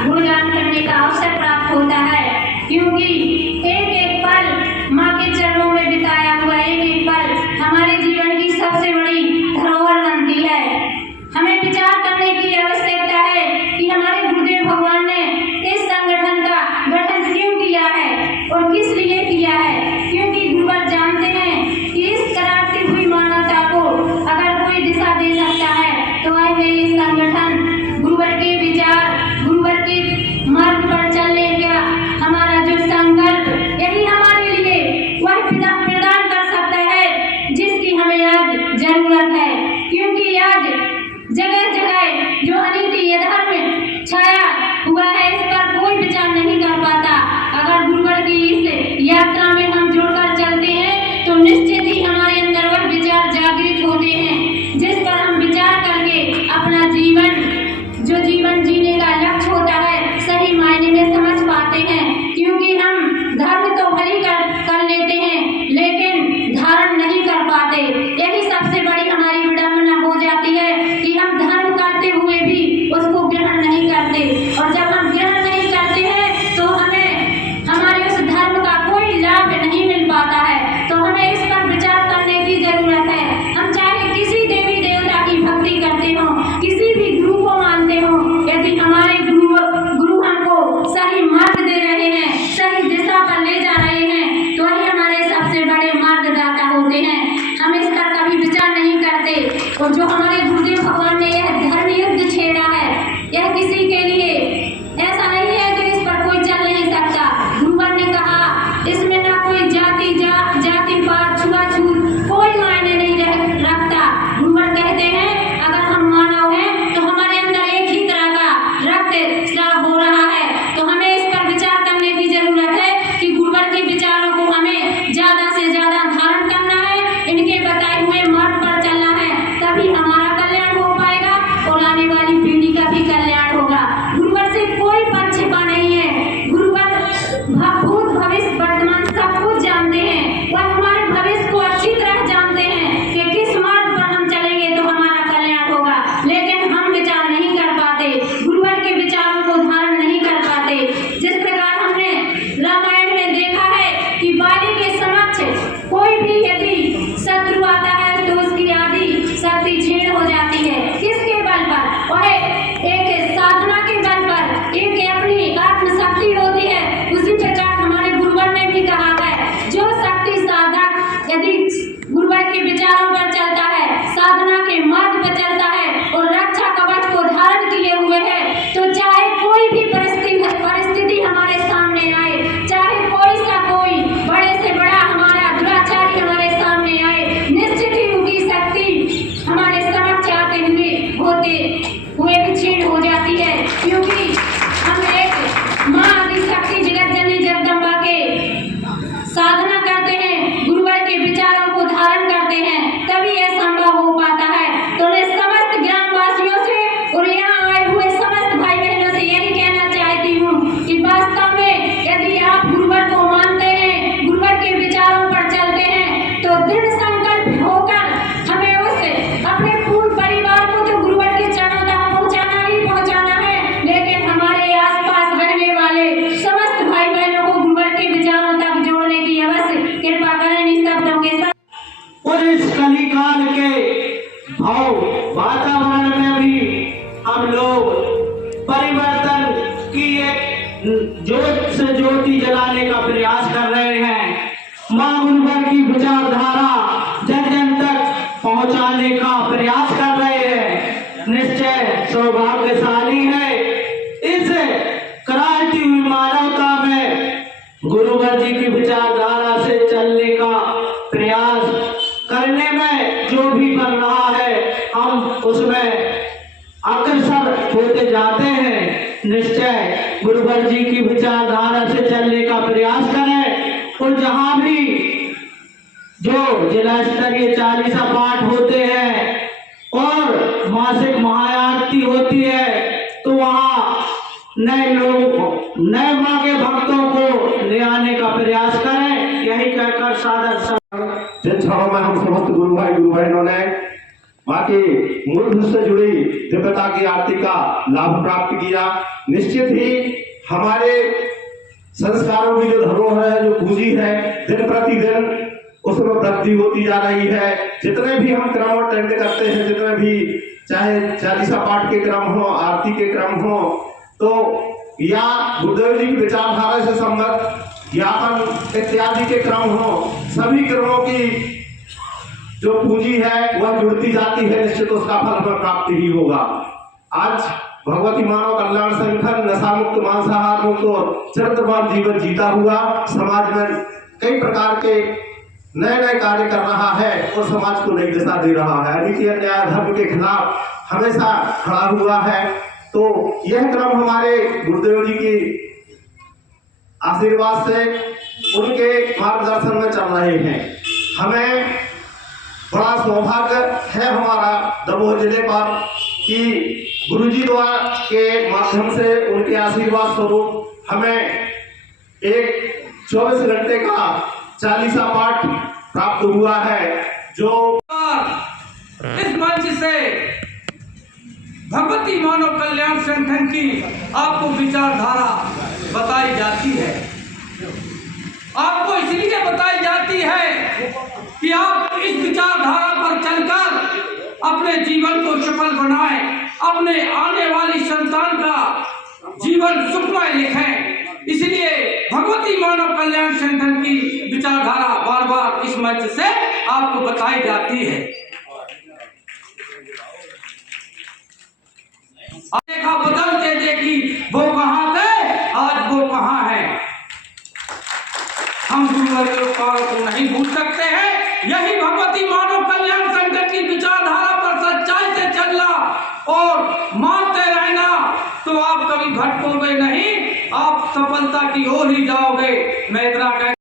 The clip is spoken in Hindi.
गुणगान करने का अवसर प्राप्त होता है, क्योंकि एक एक पल माँ के चरणों में बिताया हुआ एक एक पल हमारे जीवन की सबसे बड़ी धरोहर बनती है। हमें विचार करने की आवश्यकता है कि हमारे गुरुदेव भगवान ने इस संगठन का गठन क्यों किया है और किस लिए किया है, क्योंकि गुरुवर जानते हैं कि इस करारती हुई मानवता को अगर कोई दिशा दे सकता है तो वह है ये संगठन। गुरुवर के विचार, गुरुवर के मार्ग पर चलने का हमारा जो संकल्प, यही हमारे लिए वह प्रदान कर सकता है जिसकी हमें आज जरूरत है, क्योंकि आज जगह जगह जो अनीति अधर्म छाया हुआ है इस पर कोई विचार नहीं कर पाता। अगर गुरुवर की इस यात्रा में हम जुड़कर चलते हैं तो निश्चित ही हमारे अंदर वह विचार जागृत होते हैं जिस पर हम विचार करके अपना जीवन, जो जीवन जीने का लक्ष्य होता है, सही मायने में समझ पाते हैं। क्योंकि हम धर्म तो भली कर लेते हैं लेकिन धारण नहीं कर पाते। यही सबसे बड़ी हमारी विडंबना हो जाती है कि हम धर्म करते हुए भी उसको ग्रहण नहीं करते, और जब हम ग्रहण नहीं करते हैं तो हमें हमारे उस धर्म का कोई लाभ नहीं मिल पाता है। तो हमें इस पर विचार करने की जरूरत है। हम चाहे किसी देवी देवता की भक्ति करते हो, किसी भी गुरु को मानते हो, यदि हमारे गुरु हमको सही मार्ग दे रहे हैं, सही दिशा पर ले जा रहे हैं, तो वही हमारे सबसे बड़े मार्गदाता होते हैं। हम इस पर कभी विचार नहीं करते। और जो हमारे गुरुदेव भगवान ने यह धर्म युद्ध छेड़ा है, यह किसी के लिए ऐसा नहीं है कि इस पर कोई चल नहीं सकता। गुरुवर ने कहा इसमें ना कोई जाति पात छुआछूत कोई मायने नहीं रखता। गुरुवर कहते हैं अगर हम मानव हैं तो हमारे अंदर एक ही तरह का रक्त स्राव हो रहा है। तो हमें इस पर विचार करने की जरूरत है कि गुरुवर के विचारों को हमें ज्यादा से ज्यादा धारण करना है, इनके बताए हुए मार्ग पर चलना है, तभी हमारा कल्याण हो पाएगा और आने वाली पीढ़ी का भी कल्याण होगा। गुरुवर से कोई पक्ष छिपा नहीं है। गुरुवर भूत भविष्य वर्तमान सब कुछ जानते हैं। वह हमारे भविष्य को अच्छी तरह जानते हैं कि किस मार्ग पर हम चलेंगे तो हमारा कल्याण होगा, लेकिन हम विचार नहीं कर पाते, गुरुवर के विचारों को धारण नहीं कर पाते। जिस प्रकार हमने रामायण में देखा है कि बाली के समक्ष कोई भी यदि शत्रु आता है तो उसकी आदि शक्ति छीण हो जाती है। किसके बल पर? वह एक साधना के बल पर, एक अपनी आत्मशक्ति होती है। उसी प्रकार हमारे गुरुवर ने भी कहा है जो शक्ति साधक यदि गुरुवर के विचारों पर चलता है, साधना के मार्ग पर चलता है और रक्षा कवच को धारण किए हुए है, तो चाहे कोई भी परिस्थिति हमारे सामने आए, चाहे कोई बड़े से बड़ा हमारा दुराचारी हमारे सामने आए, निश्चित ही उनकी शक्ति हमारे समक्ष आते हुए भी क्षीण हो जाती है। क्योंकि हम एक माँ आदिशक्ति जगत जननी जगदम्बा के साधना करते हैं, गुरुवर के विचारों को धारण करते हैं, तभी यह संभव हो पाता है। तो मैं समस्त ग्रामवासियों से और यहाँ आए हुए समस्त भाई बहनों से यही कहना चाहती हूँ कि वास्तव में यदि आप गुरुवर को मानते हैं, गुरुवर के विचारों पर चलते हैं, तो दृढ़ संकल्प होकर हमें उस अपने पूर्ण परिवार को तो गुरुवर के चरणों तक पहुँचाना ही पहुँचाना है, लेकिन हमारे आसपास रहने वाले समस्त भाई बहनों को गुरुवर के विचारों तक जोड़ने की अवश्य कृपा करें। इस शब्दों के साथ और इस कलिकाल के भाव वातावरण में भी हम लोग परिवर्तन की एक ज्योत से ज्योति जलाने का प्रयास कर रहे हैं। मां गुरुवर की विचारधारा जन जन तक पहुंचाने का प्रयास कर रहे हैं। निश्चय सौभाग्यशाली है इस क्रांति हुई मानवता में गुरुवर जी की विचारधारा से चलने का प्रयास करने में जो भी कर रहा है हम उसमें अग्रसर होते जाते हैं। निश्चय गुरुवर जी की विचारधारा से चलने का प्रयास करें और जहाँ भी जो जिला स्तरीय चालीसा पाठ होते हैं और मासिक महाआरती होती है तो वहाँ नए माँ के भक्तों को ले आने का प्रयास करें। यही कहकर सादर जिन क्षणों में हम समस्त गुरु भाई गुरु बहनों ने माँ के मूल से जुड़ी दिव्यता की आरती का लाभ प्राप्त किया। निश्चित ही हमारे संस्कारों की जो धरोहर है, जो पूंजी है, दिन प्रतिदिन उसमें वृद्धि होती जा रही है। जितने भी हम क्रम अटेंड करते हैं, जितने भी चाहे चालीसा पाठ के क्रम हो, आरती के क्रम हो, तो या गुरुदेव जी की विचारधारा से संबद्ध ज्ञापन इत्यादि के क्रम हो, सभी क्रमों की जो पूंजी है वह जुड़ती जाती है। निश्चित उसका फल हमें प्राप्त ही होगा। आज भगवती मानव कल्याण संगठन नशा मुक्त, मांसाहार मुक्त और चरित्रवान जीवन जीता हुआ समाज में कई प्रकार के नए नए कार्य कर रहा है और समाज को नई दिशा दे रहा है। अनीति अन्याय धर्म के खिलाफ हमेशा खड़ा हुआ है। तो यह क्रम हमारे गुरुदेव जी की आशीर्वाद से, उनके मार्गदर्शन में चल रहे हैं। हमें बड़ा सौभाग्य है हमारा दमोह जिले पर कि गुरुजी द्वारा के माध्यम से, उनके आशीर्वाद स्वरूप हमें एक 24 घंटे का चालीसा पाठ प्राप्त हुआ है। जो इस मंच से भगवती मानव कल्याण संगठन की आपको विचारधारा बताई जाती है। आपको इसलिए बताई जाती है कि आप इस विचारधारा पर चलकर अपने जीवन को सफल बनाएं, अपने आने वाली संतान का जीवन सुखमय लिखें। इसलिए भगवती मानव कल्याण संगठन की विचारधारा बार बार इस मंच से आपको बताई जाती है। देखा बदलते देखी वो कहाँ थे, आज वो कहाँ है। हम गुरुवारों को नहीं भूल सकते हैं। यही भगवती मानव कल्याण संगठन की विचारधारा पर सच्चाई से चलना और मानते रहना, तो आप कभी भटकोगे नहीं, आप सफलता की ओर ही जाओगे। मैं इतना